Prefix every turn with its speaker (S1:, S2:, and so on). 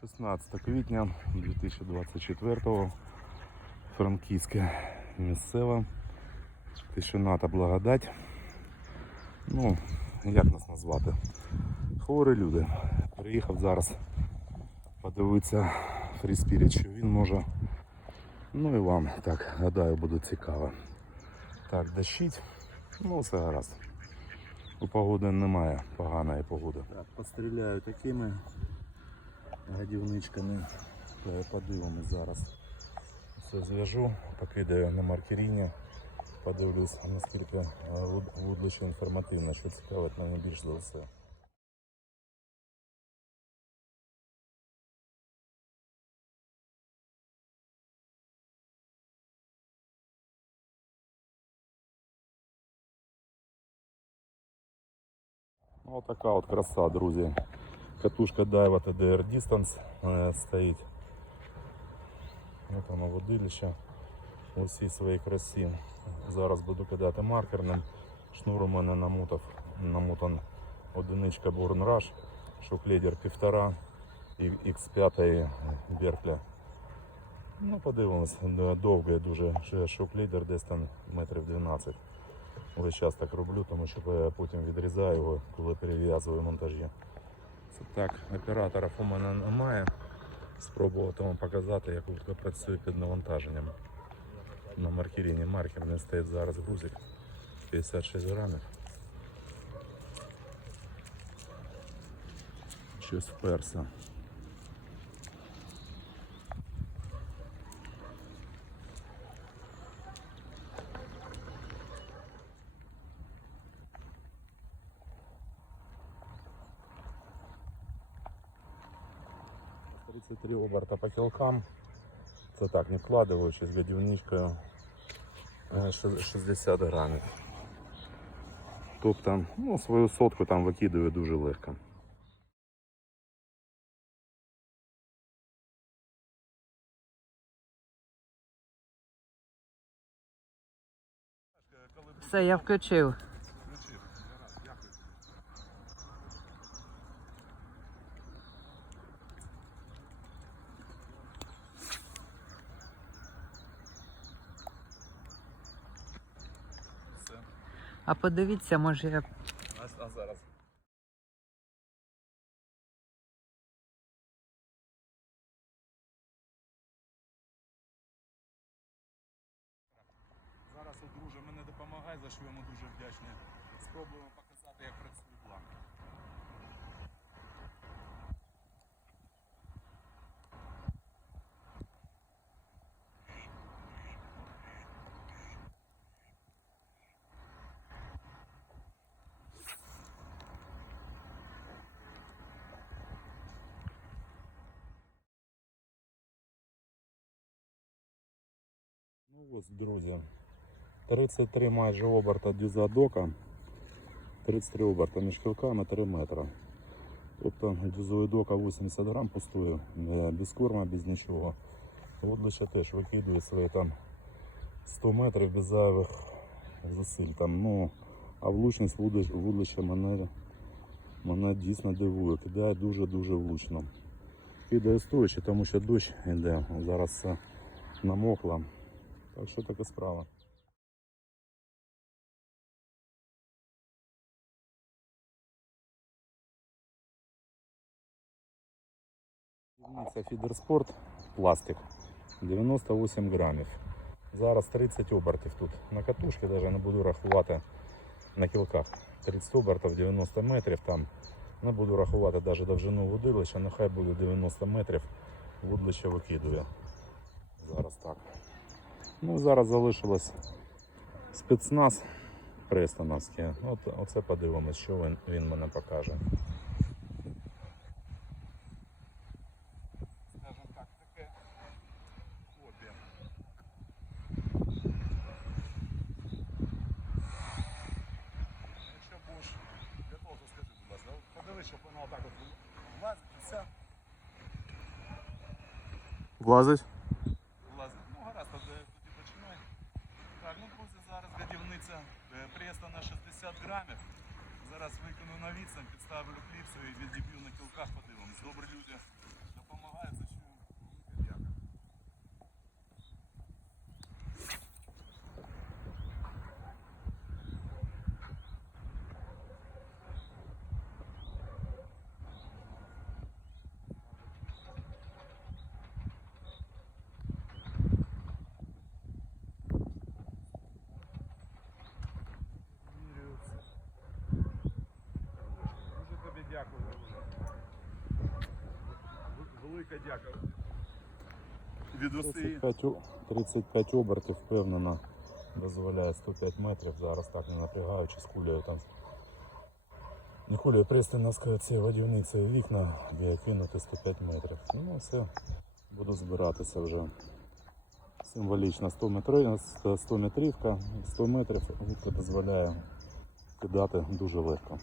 S1: 16 квітня 2024-го Франківське місцева. Тишина та благодать. Ну, як нас назвати? Хворі люди. Приїхав зараз подивитися фріспіріт, що він може. Ну і вам так, гадаю, буде цікаво. Так, дощить. Ну, все гаразд. У погоди немає поганої погоди. Так, постріляю такими гадівничками. Е, Подивимось зараз. Все зв'яжу, покидаю на маркеріні. Подивлюсь, наскільки вуд- вудлище інформативне, що цікавить мене більш за все. Отака от краса, друзі. Катушка Daiwa TDR Distance е, стоїть. Ось воно водилище у всій своїй красі. Зараз буду кидати маркерним. Шнур у мене намотав, намотан одиничка Burn Rush, шокледер 1,5 і X5 Беркля. Ну, подивимось, довгий дуже шоклідер десь там метрів 12. Весь час так роблю, тому що я потім відрізаю його, коли перев'язую монтажі. Це так, оператора мене немає. Спробувати вам показати, як утка працює під навантаженням. На маркеріні маркер не стоїть зараз грузик 56 грамів. Щось вперся. — 33 оберта по кілкам. Це так, не вкладаючи з годівничкою е, 60 грамів. Тобто, ну, свою сотку там викидаю дуже легко.
S2: Все, я включив.
S1: Все.
S2: А подивіться, може я
S1: А, зараз. Зараз, друже, мене допомагай, за що йому дуже вдячний. Спробуємо показати, як працює Ну ось, друзі, 33 майже оберта дюзадока, 33 оберта між кілками 3 метри. Тобто дюзоїдока 80 грам пустую, е, без корма, без нічого. От лише теж викидує свої там 100 метрів без зайвих зусиль. Там, ну, а влучність вудлищ- вудлища мене, мене дійсно дивує. Кидає дуже-дуже влучно. Кидає стоячи, тому що дощ йде. Зараз все намокло. Так що така справа. Це фідерспорт, пластик, 98 грамів. Зараз 30 обертів тут. На катушці навіть не буду рахувати на кілках. 30 обертів 90 метрів там. Не буду рахувати навіть довжину водилища, нехай буде 90 метрів. Вудлище викидує. Зараз так. Ну, зараз залишилось спецназ Престоновський. От, оце подивимось, що він, він мене покаже. Скажем так, таке хобі. Якщо будеш для того, то скажи, будь ласка, от подивись, щоб вона отак от влазить, і все.
S3: Влазить?
S1: Влазить. Ну гаразд, тоді, тоді починай. Так, ну друзі, зараз годівниця е, преста на 60 грамів. Зараз виконую на відстань, підставлю кліпсу і відіб'ю на кілках, подивимось. Добрі люди Велике дякую. Від усієї. 35, 35 обертів впевнено дозволяє 105 метрів. Зараз так не напрягаючи з кулею там. Не кулею пристально ці водівниці і вікна, де кинути 105 метрів. Ну все, буду збиратися вже. Символічно 100 метрів, 100 метрівка, 100 метрів дозволяє кидати дуже легко.